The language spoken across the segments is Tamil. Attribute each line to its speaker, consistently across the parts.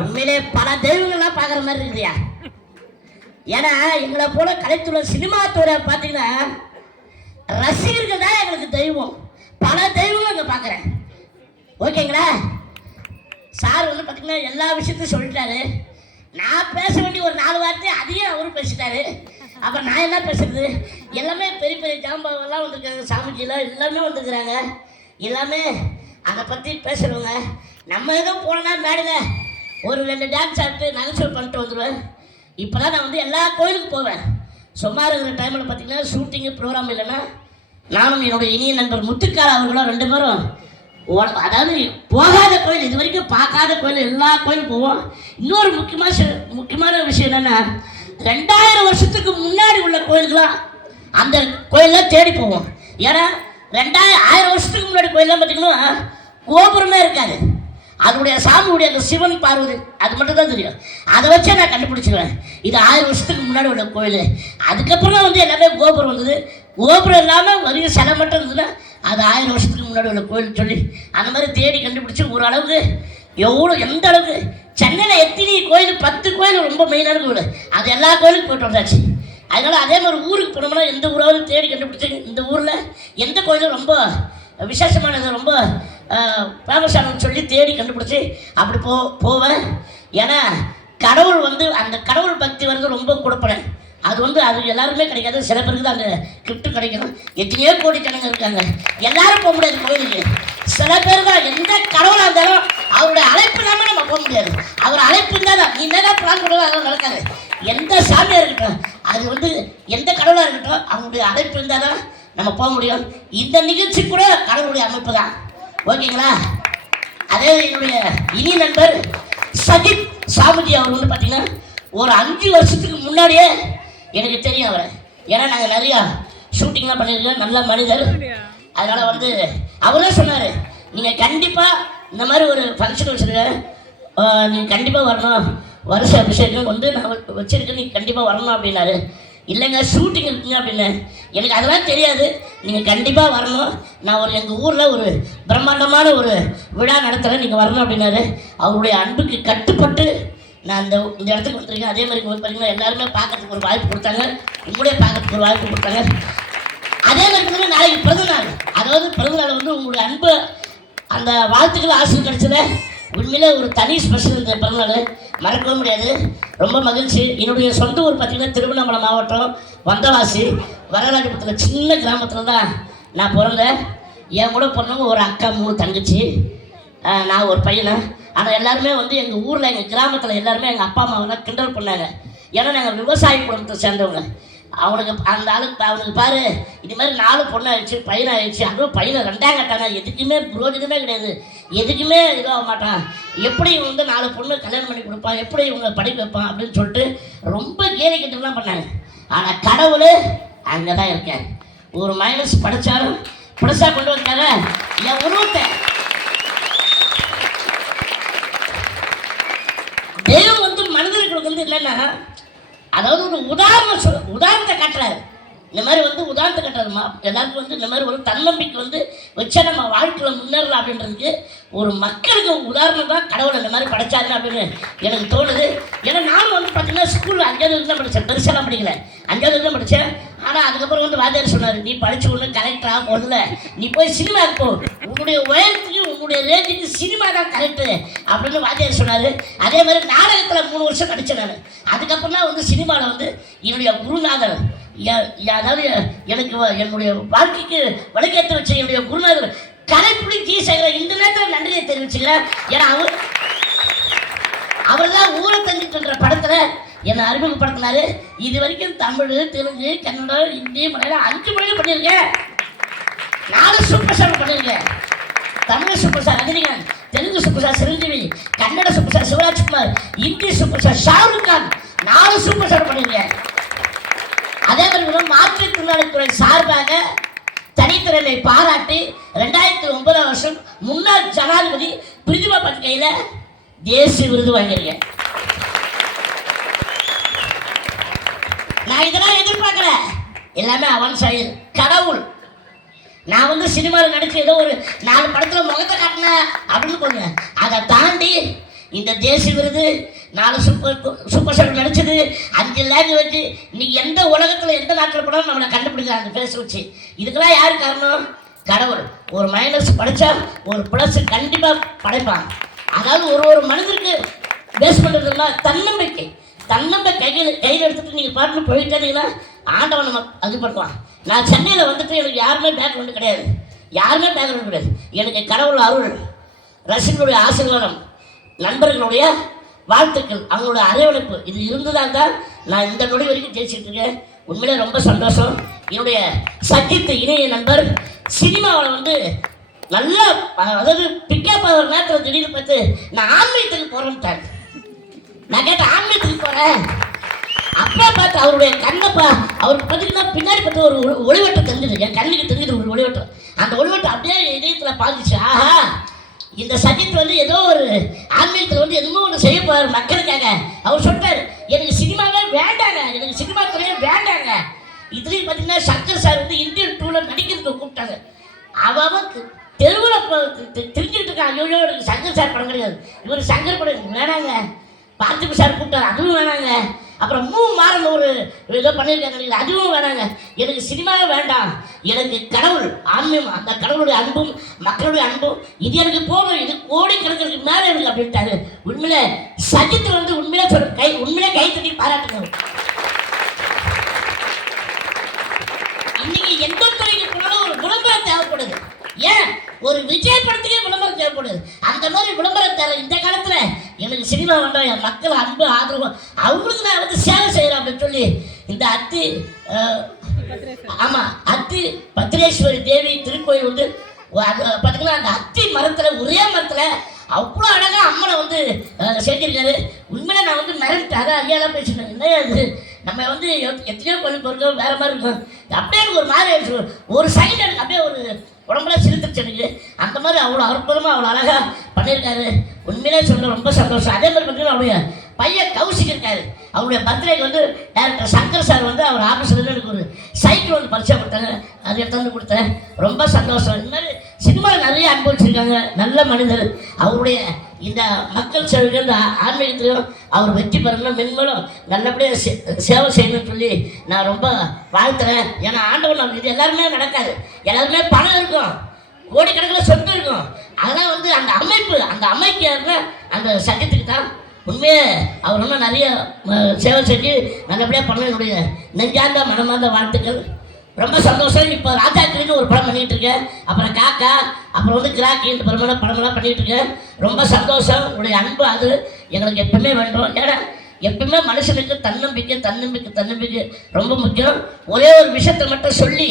Speaker 1: உண்மையிலே பல தெய்வங்கள்லாம் பார்க்குற மாதிரி இருக்குதுயா. ஏன்னா எங்களை போல கலைத்துறை சினிமா துறை பார்த்தீங்கன்னா ரசிகர்கள் தான் எங்களுக்கு தெய்வம். பல தெய்வங்களும் இங்கே பார்க்குறேன். ஓகேங்களா? சார் வந்து பார்த்தீங்கன்னா எல்லா விஷயத்தையும் சொல்லிட்டாரு. நான் பேச வேண்டிய ஒரு நாலு வார்த்தை அதையும் அவரும் பேசிட்டாரு. அப்புறம் நான் என்ன பேசுறது? எல்லாமே பெரிய பெரிய ஜாம்பவெல்லாம் வந்துருக்காங்க சாமிஜிலாம் எல்லாமே வந்துருக்குறாங்க. எல்லாமே அதை பற்றி பேசுகிறவங்க நம்ம எதுவும் போனோம்னா மேடையில் ஒரு ரெண்டு டான்ஸ் ஆடிட்டு நகைச்சுவை பண்ணிட்டு வந்துடுவேன் இப்போலாம் நான் வந்து எல்லா கோயிலுக்கும் போவேன். சும்மா இருக்கிற டைமில் பார்த்தீங்கன்னா ஷூட்டிங்கு ப்ரோக்ராம் இல்லைன்னா நானும் என்னுடைய இனிய நண்பர் முத்துக்கார அவர்களும் ரெண்டு பேரும் ஓ- அதாவது போகாத கோயில் இது வரைக்கும் பார்க்காத கோயில் எல்லா கோயிலும் போவோம். இன்னொரு முக்கியமான முக்கியமான விஷயம் என்னென்னா ரெண்டாயிரம் வருஷத்துக்கு முன்னாடி உள்ள கோயிலுக்கெல்லாம் அந்த கோயிலெலாம் தேடி போவோம். ஏன்னா ரெண்டாயிரம் ஆயிரம் வருஷத்துக்கு முன்னாடி கோயிலெலாம் பார்த்தீங்கன்னா கோபுரமே இருக்காது. அதனுடைய சாமியுடைய அந்த சிவன் பார்வதி அது மட்டும் தான் தெரியும். அதை வச்சே நான் கண்டுபிடிச்சிருவேன். இது ஆயிரம் வருஷத்துக்கு முன்னாடி உள்ள கோயில். அதுக்கப்புறம் வந்து எல்லாமே கோபுரம் வந்தது. கோபுரம் இல்லாமல் வரிய சிலை மட்டும் இருந்ததுன்னா அது ஆயிரம் வருஷத்துக்கு முன்னாடி உள்ள கோயில் சொல்லி அந்த மாதிரி தேடி கண்டுபிடிச்சி ஓரளவுக்கு எவ்வளோ எந்த அளவுக்கு சென்னையில் எத்தனை கோயில் பத்து கோயில் ரொம்ப மெயினான கோயில். அது எல்லா கோயிலுக்கும் போயிட்டு வந்தாச்சு. அதனால அதே மாதிரி ஊருக்கு போனோம்னா எந்த ஊராவது தேடி கண்டுபிடிச்சி இந்த ஊரில் எந்த கோயிலும் ரொம்ப விசேஷமானது ரொம்ப ஃபேமஸானு சொல்லி தேடி கண்டுபிடிச்சி அப்படி போ போவேன். ஏன்னா கடவுள் வந்து அந்த கடவுள் பக்தி வந்து ரொம்ப கொடுப்பேன் அது வந்து அது எல்லாருமே கிடைக்காது. சில பேருக்கு தான் அந்த கிஃப்ட் கிடைக்கும் எத்தனையோ கோடி ஜனங்க இருக்காங்க. எல்லாரும் போக முடியாது கோயிலுக்கு சில பேர் தான் எந்த கடவுளாக இருந்தாலும் அவருடைய அழைப்பு இல்லாமல் நம்ம போக முடியாது. அவர் அழைப்பு இருந்தால் தான். நீ என்ன பிளான் பண்ணுவோம் அதெல்லாம் நடக்காது. எந்த சாமியாக இருக்கட்டும் அது வந்து எந்த கடவுளாக இருக்கட்டும் அவங்களுடைய அழைப்பு இருந்தால் தான் நம்ம போக முடியும். இந்த நிகழ்ச்சி கூட கடவுளுடைய அமைப்பு தான். ஓகேங்களா? அதே என்னுடைய இனி நண்பர் சஜித் சாமிஜி அவர் வந்து பார்த்தீங்கன்னா ஒரு அஞ்சு வருஷத்துக்கு முன்னாடியே எனக்கு தெரியும் அவரை. ஏன்னா நாங்கள் நிறையா ஷூட்டிங்லாம் பண்ணியிருக்கோம். நல்ல மனிதர். அதனால் வந்து அவரே சொன்னார் நீங்கள் கண்டிப்பாக இந்த மாதிரி ஒரு ஃபங்க்ஷன் வச்சுருக்கேன் நீங்கள் கண்டிப்பாக வரணும். வருஷ அபிஷேகம் வந்து நான் வச்சுருக்கேன். நீங்கள் கண்டிப்பாக வரணும் அப்படின்னாரு. இல்லைங்க ஷூட்டிங் இருக்குங்க அப்படின்னு. எனக்கு அதெல்லாம் தெரியாது. நீங்கள் கண்டிப்பாக வரணும். நான் ஒரு எங்கள் ஊரில் ஒரு பிரம்மாண்டமான ஒரு விழா நடத்துகிறேன் நீங்கள் வரணும் அப்படின்னாரு. அவருடைய அன்புக்கு கட்டுப்பட்டு நான் அந்த இந்த இடத்துக்கு வந்திருக்கேன். அதே மாதிரி பார்த்தீங்கன்னா எல்லாருமே பார்க்கறதுக்கு ஒரு வாய்ப்பு கொடுத்தாங்க. உங்களுடைய பார்க்கறதுக்கு ஒரு வாய்ப்பு கொடுத்தாங்க. அதே மாதிரி நாளைக்கு பிறந்தநாள். அதாவது பிறந்தநாள் வந்து உங்களுடைய அன்பு அந்த வாழ்த்துக்கள் ஆசை கிடைச்சத உண்மையிலே ஒரு தனி ஸ்பெஷல் இந்த பிறந்தநாள். மறக்கவே முடியாது. ரொம்ப மகிழ்ச்சி. என்னுடைய சொந்த ஊர் பார்த்தீங்கன்னா திருவண்ணாமலை மாவட்டம் வந்தவாசி. வரலாற்றுப்பத்தில் சின்ன கிராமத்தில் தான் நான் பிறந்தேன் என் கூட பிறந்தவங்க ஒரு அக்கா மூணு தங்கச்சி. நான் ஒரு பையனை. ஆனால் எல்லாருமே வந்து எங்கள் ஊரில் எங்கள் கிராமத்தில் எல்லாருமே எங்கள் அப்பா அம்மாவை தான் கிண்டல் பண்ணாங்க. ஏன்னா நாங்கள் விவசாய குடும்பத்தை சேர்ந்தவங்க. அவனுக்கு அந்த ஆளுக்கு அவனுக்கு பாரு இது மாதிரி நாலு பொண்ணு ஆயிடுச்சு பையன் ஆயிடுச்சு. அதுவும் பையனை ரெண்டாம் கட்டாங்க எதுக்குமே புரோஜனமே கிடையாது. எதுக்குமே இதுவாக மாட்டான். எப்படி வந்து நாலு பொண்ணு கல்யாணம் பண்ணி கொடுப்பான்? எப்படி இவங்க படிக்க வைப்பான்? அப்படின்னு சொல்லிட்டு ரொம்ப கேலி கிட்டலாம் பண்ணாங்க. ஆனால் கடவுள் அங்கே தான் இருக்கேன். ஒரு மைனஸ் படித்தாலும் பெருசா கொண்டு வந்தாங்க. என் உருவத்தை. தெய்வம் வந்து மனிதர்களுக்கு வந்து இல்லைன்னா அதாவது ஒரு உதாரணம் சொல் உதாரணத்தை காட்டுறாரு. இந்த மாதிரி வந்து உதாரணத்தை கட்டுறதுமா எல்லாருக்கும் வந்து இந்த மாதிரி ஒரு தன்னம்பிக்கை வந்து வச்சா நம்ம வாழ்க்கையில் முன்னேறலாம் அப்படின்றதுக்கு ஒரு மக்களுக்கு உதாரணம் தான் கடவுள் இந்த மாதிரி படைச்சாரு அப்படின்னு எனக்கு தோணுது. ஏன்னா நானும் வந்து பார்த்தீங்கன்னா ஸ்கூலில் அங்கேயிருந்து தான் படித்தேன் பெருசாலாம் படிக்கல. அஞ்சாவது தான் படித்தேன் ஆனால் அதுக்கப்புறம் வந்து வாத்தியார் சொன்னார் நீ படிச்சு ஒன்று கரெக்டாக போதில்ல நீ போய் சினிமாவுக்கு போ. உன்னுடைய உயரத்துக்கு உன்னுடைய ரேஞ்சுக்கு சினிமா தான் கரெக்டு அப்படின்னு வாத்தியார் சொன்னார். அதே மாதிரி நாடகத்தில் மூணு வருஷம் படித்தேன் நான். அதுக்கப்புறம் தான் வந்து சினிமாவில் வந்து என்னுடைய குருநாதர் அதாவது எனக்கு என்னுடைய வாழ்க்கைக்கு வழக்கேற்ற வச்ச என்னுடைய குருநாதர் கலைப்புலி ஜி சேகர இந்த நேரத்தில் நன்றியை தெரிவிச்சுக்கிறேன். ஏன்னா அவர் அவர் தான் ஊரை தெரிஞ்சுட்டுன்ற படத்தில் என்னை அறிமுகப்படுத்தினாரு. இது வரைக்கும் தமிழ் தெலுங்கு கன்னடம் ஹிந்தி மலையாளம் அஞ்சு மொழியில் பண்ணியிருக்கேன். நாலு சூப்பர் ஸ்டார் பண்ணியிருக்கேன். Tamil super star Rajinikanth Telugu super star Chiranjeevi Kannada super star Shivarajkumar Hindi super star Shahrukh Khan நாலு சூப்பர் ஸ்டார் பண்ணியிருக்கேன். அதே மாதிரி மாற்றுத்திறனாளித்துறை சார்பாக தனித்திறமை பாராட்டி ரெண்டாயிரத்தி ஒன்பதாம் வருஷம் முன்னாள் ஜனாதிபதி பிரிதிபா பட்கையில் தேசிய விருது வாங்கியிருக்கேன். நான் இதெல்லாம் எதிர்பார்க்கல. எல்லாமே அவன் செயல். கடவுள். நான் வந்து சினிமாவில் நடிச்சு ஏதோ ஒரு நாலு படத்தில் முகத்தை காட்டினேன் அப்படின்னு சொல்லுங்க அதை தாண்டி இந்த தேசிய விருது நாலு சூப்பர் சூப்பர் ஸ்டார் நடிச்சது அஞ்சு லேங்குவேஜ் இன்னைக்கு எந்த உலகத்தில் எந்த நாட்டில் போனாலும் நம்மளை கண்டுபிடிக்கிறாங்க அந்த பேச வச்சு. இதுக்கெல்லாம் யார் காரணம்? கடவுள். ஒரு மைனஸ் படித்தா ஒரு ப்ளஸ் கண்டிப்பாக படைப்பான். அதாவது ஒரு ஒரு மனிதருக்கு பேஸ் பண்ணுறதுன்னா தன்னம்பிக்கை. தன்னம்பிக்கை கையில் கையில் எடுத்துட்டு நீங்கள் பாட்டு போயிட்டே இருந்தீங்கன்னா ஆண்டவன் நம்ம அது நான் சென்னையில் வந்துட்டு எனக்கு யாருமே பேக்ரவுண்டு கிடையாது. யாருமே பேக்ரவுண்டு கிடையாது. எனக்கு கடவுள் அருள் ரசிகனுடைய ஆசீர்வாதம் நண்பர்களுடைய வாழ்த்துக்கள் அவங்களுடைய அரவணைப்பு இது இருந்ததால் தான் நான் இந்த நொடி வரைக்கும் ஜெயிச்சுட்டு இருக்கேன். உண்மையிலே ரொம்ப சந்தோஷம். என்னுடைய சஜித் இணைய நண்பர் சினிமாவில் வந்து நல்லா அதாவது பிக்கப் ஆகிற நேரத்தில் திடீர்னு பார்த்து நான் ஆன்மீகத்துக்கு போகிறேன்ட்டார் நான் கேட்டேன் ஆன்மீகத்துக்கு போகிறேன் அப்பா பார்த்து அவருடைய கண்ணப்பா அவருக்கு பார்த்தீங்கன்னா பின்னாடி பார்த்து ஒரு ஒளிவட்டம் தெரிஞ்சது. என் கண்ணுக்கு தெரிஞ்சது ஒரு ஒளிவட்டம் அந்த ஒளிவட்டம் அப்படியே இதயத்தில் பாதிச்சு ஆஹா. இந்த சத்தியத்தில் வந்து ஏதோ ஒரு ஆன்மீகத்தில் வந்து எதுவும் ஒன்று செய்ய போறாரு மக்களுக்காக. அவர் சொல்றாரு எனக்கு சினிமாவே வேண்டாங்க. எனக்கு சினிமா துறையே வேண்டாங்க. இதுலேயும் பார்த்தீங்கன்னா சங்கர் சார் வந்து இந்தியன் டூவில் நடிக்கிறதுக்கு கூப்பிட்டாங்க அவன் தெருவில் தெரிஞ்சுக்கிட்டு இருக்கான். ஐயோ எனக்கு சங்கர் சார் படம் கிடையாது. இவர் சங்கர் படம் வேணாங்க. பார்த்து சார் கூப்பிட்டாரு. அதுவும் வேணாங்க. அப்புறம் மூ மாறன் ஒரு ஏதோ பண்ணியிருக்காங்க அதுவும் வேணாங்க. எனக்கு சினிமாவே வேண்டாம். எனக்கு கடவுள் ஆன்மீகம் அந்த கடவுளுடைய அன்பும் மக்களுடைய அன்பும் இது எனக்கு போதும். இது கோடி கணக்கிற்கு மேலே எனக்கு அப்படின்ட்டாரு. உண்மையிலே சஜித் வந்து உண்மையிலே சொல்ற கை உண்மையிலே கை தட்டி பாராட்டுங்க இன்னைக்கு எந்த துறைக்கு போனாலும் ஒரு விளம்பரம் தேவைப்படுது. ஏன்? ஒரு விஜய் படத்துக்கே விளம்பரம் தேவைப்படுது. அந்த மாதிரி விளம்பரம் தேவை. இந்த காலத்தில் எனக்கு சினிமா வேண்டாம் என் மக்கள் அன்பு ஆதரவு அவங்களுக்கு நான் வந்து சேவை செய்கிறேன் அப்படின்னு சொல்லி இந்த அத்தி ஆமாம் அத்து அத்தி பத்ரேஸ்வரி தேவி திருக்கோயில் வந்து அது பார்த்தீங்கன்னா அந்த அத்தி மரத்தில் ஒரே மரத்தில் அவ்வளோ அழகாக அம்மனை வந்து செஞ்சிருக்காரு. உண்மையில நான் வந்து மிரண்டு அதான் ஐயாலாம் பேசிட்டேன் என்ன அது நம்ம வந்து எத்தனையோ கோயில் போயிருக்கோம் வேறு மாதிரி இருக்கும். அப்படியே எனக்கு ஒரு மாதிரி ஒரு சைடு எனக்கு அப்படியே ஒரு உடம்புல சிரித்துச்சு எனக்கு. அந்த மாதிரி அவ்வளோ அற்புதமாக அவ்வளோ அழகாக பண்ணியிருக்காரு. உண்மையிலே சொல்ல ரொம்ப சந்தோஷம். அதே மாதிரி பார்த்தீங்கன்னா அவருடைய பையன் கௌசிக் இருக்காரு. அவருடைய பர்த்டேக்கு வந்து டேரக்டர் சங்கர் சார் வந்து அவர் ஆஃபீஸில் எனக்கு ஒரு சைக்கிள் வந்து பரிசா கொடுத்தாங்க. அதை எடுத்து வந்து கொடுத்தேன். ரொம்ப சந்தோஷம். இந்த மாதிரி சினிமாவில் நிறைய அனுபவிச்சிருக்காங்க நல்ல மனிதர் அவருடைய இந்த மக்கள் சேவைகள் ஆன்மீகத்திலையும் அவர் வெற்றி பெறணும் மென்மேலும் நல்லபடியாக சே சேவை செய்யணும்னு சொல்லி நான் ரொம்ப வாழ்த்துறேன். ஏன்னா ஆண்டவன் நம்ம இது எல்லாருமே நடக்காது. எல்லாருமே பணம் இருக்கும். கோடிக்கணக்கில் சொத்து இருக்கும். அதெல்லாம் வந்து அந்த அமைப்பு அந்த அமைப்பு அந்த சட்டத்துக்கு தான். உண்மையே அவர் இன்னும் நிறைய சேவை செஞ்சு நல்லபடியாக பண்ண என்னுடைய நெஞ்சார்ந்த மனமார்ந்த வாழ்த்துக்கள். ரொம்ப சந்தோஷம். இப்போ ராஜா கிளின்னு ஒரு படம் பண்ணிகிட்டு இருக்கேன். அப்புறம் காக்கா அப்புறம் வந்து கிராக்கி இந்த படமெல்லாம் படமெல்லாம் பண்ணிகிட்டு இருக்கேன். ரொம்ப சந்தோஷம். உங்களுடைய அன்பு அது. எங்களுக்கு எப்பவுமே வேண்டும் ஏன்னா எப்பவுமே மனுஷனுக்கு தன்னம்பிக்கை தன்னம்பிக்கை தன்னம்பிக்கை ரொம்ப முக்கியம். ஒரே ஒரு விஷயத்தை மட்டும் சொல்லி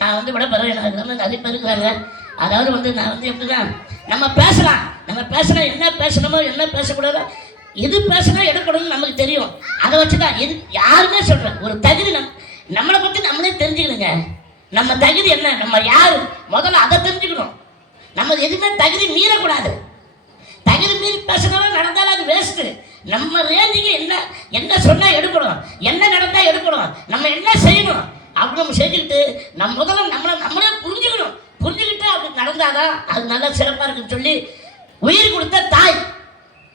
Speaker 1: நான் வந்து விட எனக்கு வந்து நிறைய பேர் இருக்கிறாங்க அதாவது வந்து நான் வந்து எப்படின்னா நம்ம பேசலாம். நம்ம பேசலாம் என்ன பேசணுமோ என்ன பேசக்கூடாதோ எது பேசினா எடுக்கணும்னு நமக்கு தெரியும். அதை வச்சு தான் எது யாருமே சொல்கிறேன் ஒரு தகுதி நம்ம நம்மளை பற்றி நம்மளே தெரிஞ்சுக்கணுங்க. நம்ம தகுதி என்ன? நம்ம யார்? முதல்ல அதை தெரிஞ்சுக்கணும். நம்ம எதுவுமே தகுதி மீறக்கூடாது. தகுதி மீறி பேசினாலும் நடந்தாலும் அது வேஸ்ட்டு நம்ம ரேஞ்சுக்கு என்ன என்ன சொன்னால் எடுக்கணும். என்ன நடந்தால் எடுக்கணும். நம்ம என்ன செய்யணும்? அப்படி நம்ம செஞ்சுக்கிட்டு நம்ம முதல்ல நம்மளை நம்மளே புரிஞ்சுக்கணும். புரிஞ்சுக்கிட்டு அப்படி நடந்தாதான் அது நல்லா சிறப்பாக இருக்குன்னு சொல்லி உயிர் கொடுத்த தாய்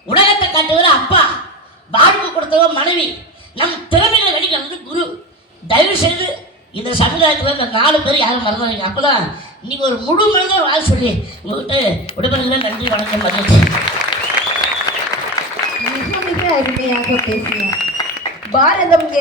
Speaker 1: உலகத்தை காட்டுகிற அப்பா வாழ்வு கொடுத்தவ மனைவி. நம் திறமைகளை வெளிக்கிறது குரு. தயவு செய்து இந்த சமுதாயத்தில் இந்த நாலு பேர் யாரும் மறந்துடுங்க அப்போ தான் இன்னைக்கு ஒரு முழு மனிதர் வாழ் சொல்லி உங்கள்கிட்ட விடுபடுகிறேன் நன்றி வணக்கம் மகிழ்ச்சி.
Speaker 2: மிக மிக அருமையாக பேசினார் பாரதம்